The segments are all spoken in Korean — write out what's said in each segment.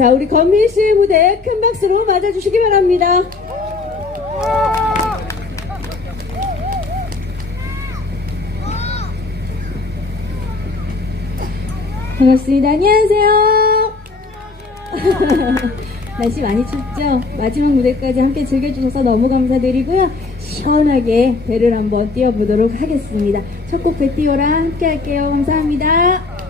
자, 우리 건민 씨의 무대 큰 박수로 맞아주시기 바랍니다. 반갑습니다. 안녕하세요. 날씨 많이 춥죠? 마지막 무대까지 함께 즐겨주셔서 너무 감사드리고요. 시원하게 배를 한번 띄워보도록 하겠습니다. 첫 곡 배띄오랑 함께 할게요. 감사합니다.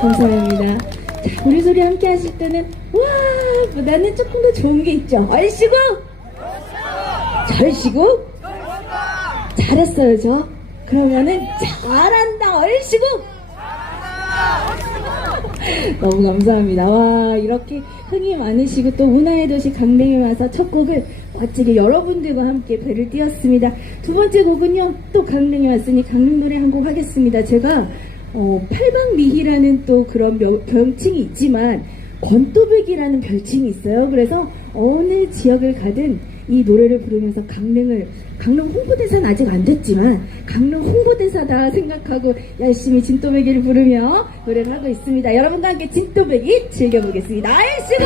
감사합니다. 자, 우리 소리 함께 하실 때는 와 뭐 나는 조금 더 좋은 게 있죠. 얼씨구! 얼씨구 잘했어요, 저. 그러면은 잘한다, 얼씨구! 너무 감사합니다. 와, 이렇게 흥이 많으시고 또 문화의 도시 강릉에 와서 첫 곡을 멋지게 여러분들과 함께 배를 띄었습니다. 두 번째 곡은요, 또 강릉에 왔으니 강릉 노래 한 곡 하겠습니다. 제가 어, 팔방미희라는 또 그런 명- 별칭이 있지만, 권또백이라는 별칭이 있어요. 그래서 어느 지역을 가든 이 노래를 부르면서 강릉을 강릉 홍보대사는 아직 안 됐지만 강릉 홍보대사다 생각하고 열심히 진또배기를 부르며 노래를 하고 있습니다. 여러분과 함께 진또배기 즐겨보겠습니다. 알시고!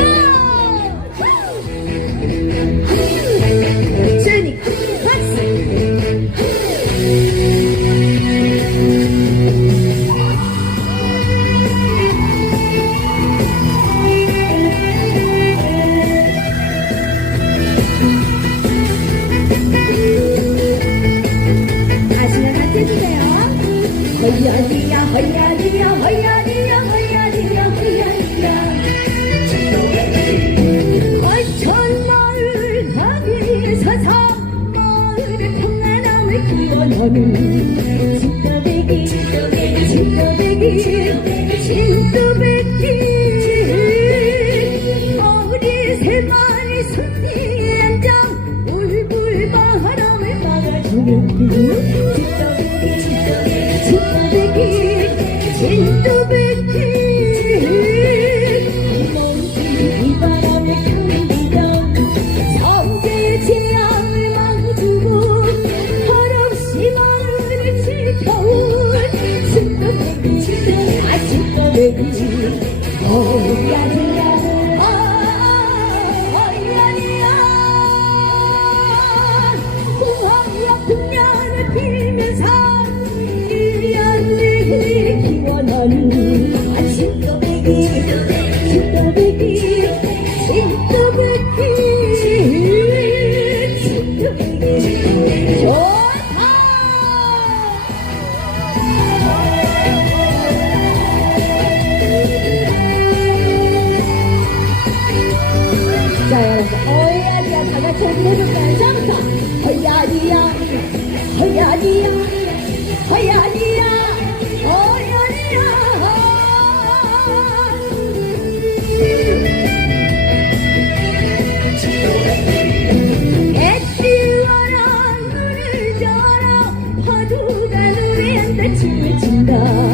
다 같이 해볼까요? 처음부터 어야디야 어야디야 어야디야 어야디야 애띠와라 눈을 저라 화두가 노래한다 춤을 춘다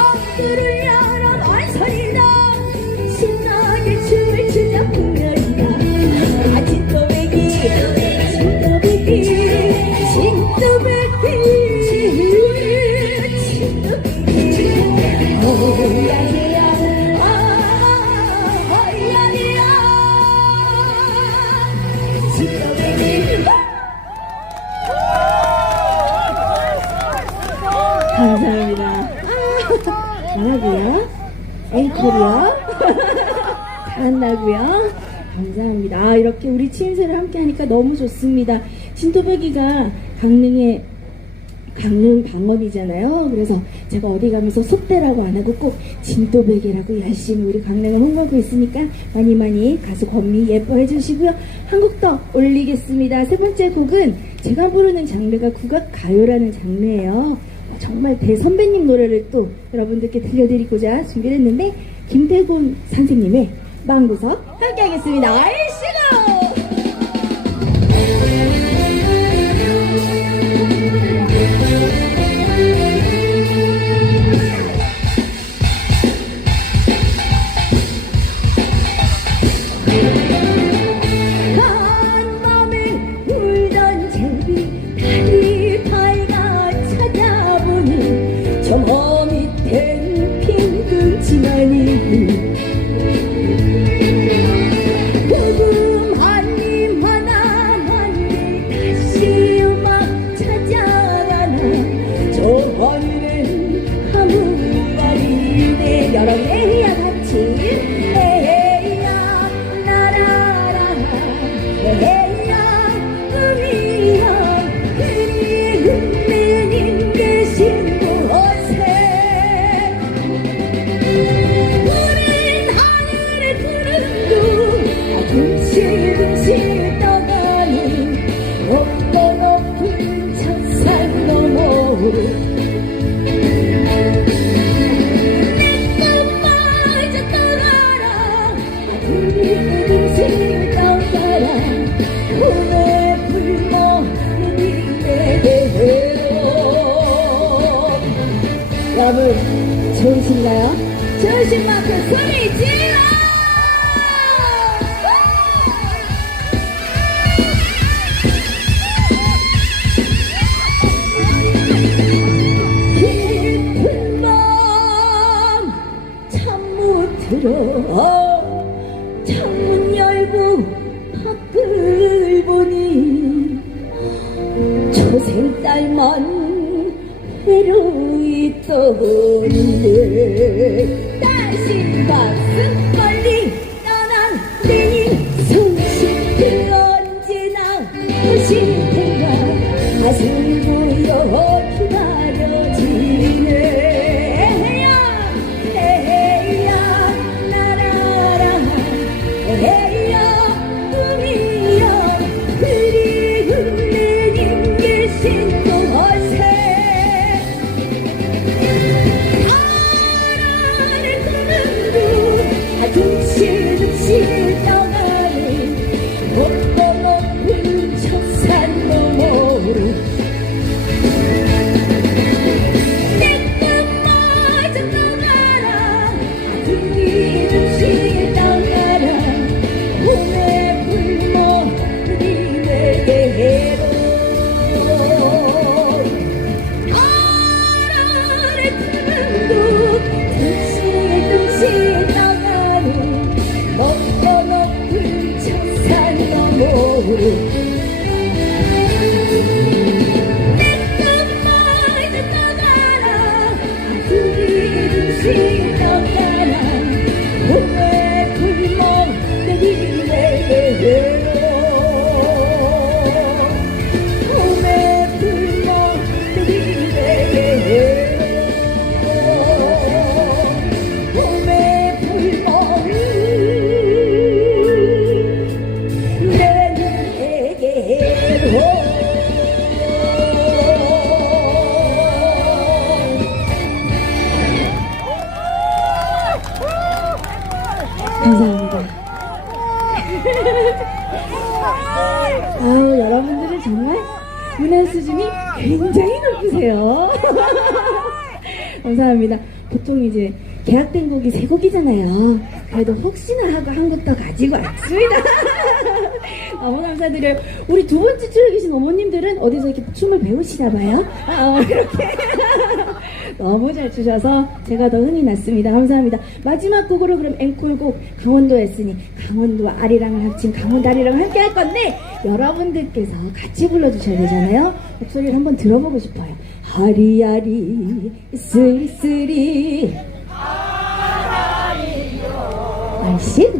주는 앵콜이요. 잘한다고요. 감사합니다. 아, 이렇게 우리 치임새를 함께 하니까 너무 좋습니다. 진도배기가 강릉의 강릉 방언이잖아요. 그래서 제가 어디 가면서 속대라고 안 하고 꼭 진또배기라고 열심히 우리 강릉을 홍보하고 있으니까 많이 많이 가수 권미 예뻐해 주시고요. 한곡더 올리겠습니다. 세 번째 곡은 제가 부르는 장르가 국악 가요라는 장르예요. 어, 정말 대선배님 노래를 또 여러분들께 들려드리고자 준비를 했는데 김태곤 선생님의 망구석 함께 하겠습니다. 아이씨고! 아우, 여러분들은 정말 문화 수준이 굉장히 높으세요. 감사합니다. 보통 이제 계약된 곡이 세 곡이잖아요. 그래도 혹시나 하고 한 곡 더 가지고 왔습니다. 너무 감사드려요. 우리 두 번째 줄에 계신 어머님들은 어디서 이렇게 춤을 배우시나 봐요. 아, 어, 이렇게. 너무 잘 추셔서 제가 더 흥이 났습니다. 감사합니다. 마지막 곡으로 그럼 앵콜곡 강원도 했으니 강원도 아리랑을 합친 강원도 아리랑을 함께 할 건데 여러분들께서 같이 불러주셔야 되잖아요. 목소리를 한번 들어보고 싶어요. 아리아리 쓰리쓰리 아이씨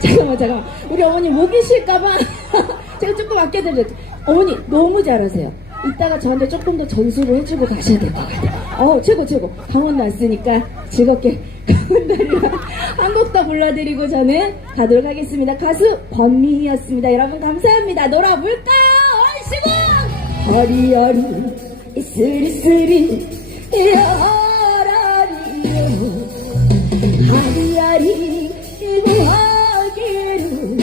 잠깐만 잠깐만 우리 어머니 목이 쉴까봐 제가 조금 아껴드려요 어머니 너무 잘하세요 이따가 저한테 조금 더 전수를 해주고 가셔야 될 것 같아요. 어 최고 최고. 강원도 왔으니까 즐겁게 강원도리랑 한곡 더 불러드리고 저는 가도록 하겠습니다. 가수 범미였습니다. 여러분 감사합니다. 놀아볼까요? 얼씨구 어리어리 쓰리쓰리 야라리요. 아리아리 무하기로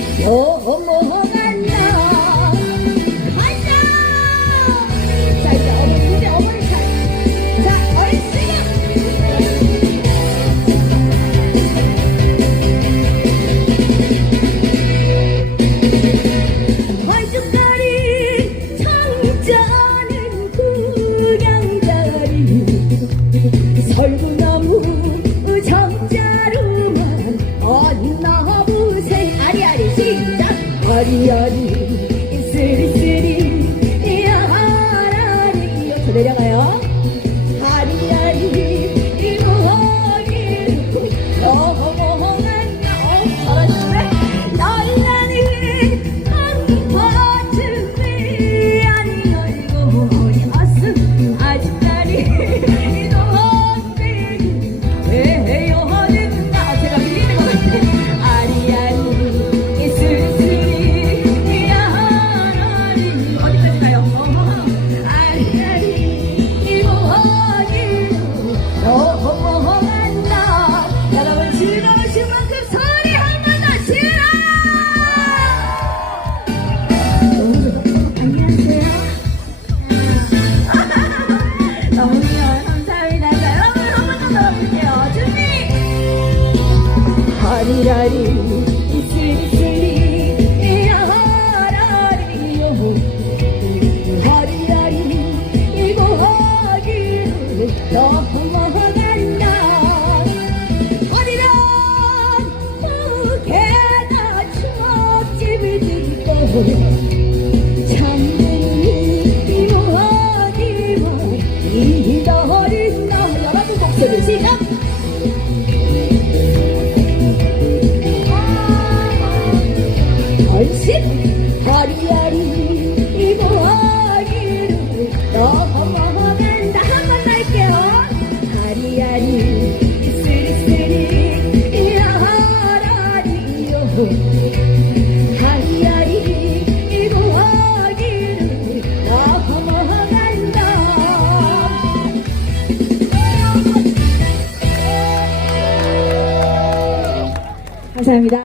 하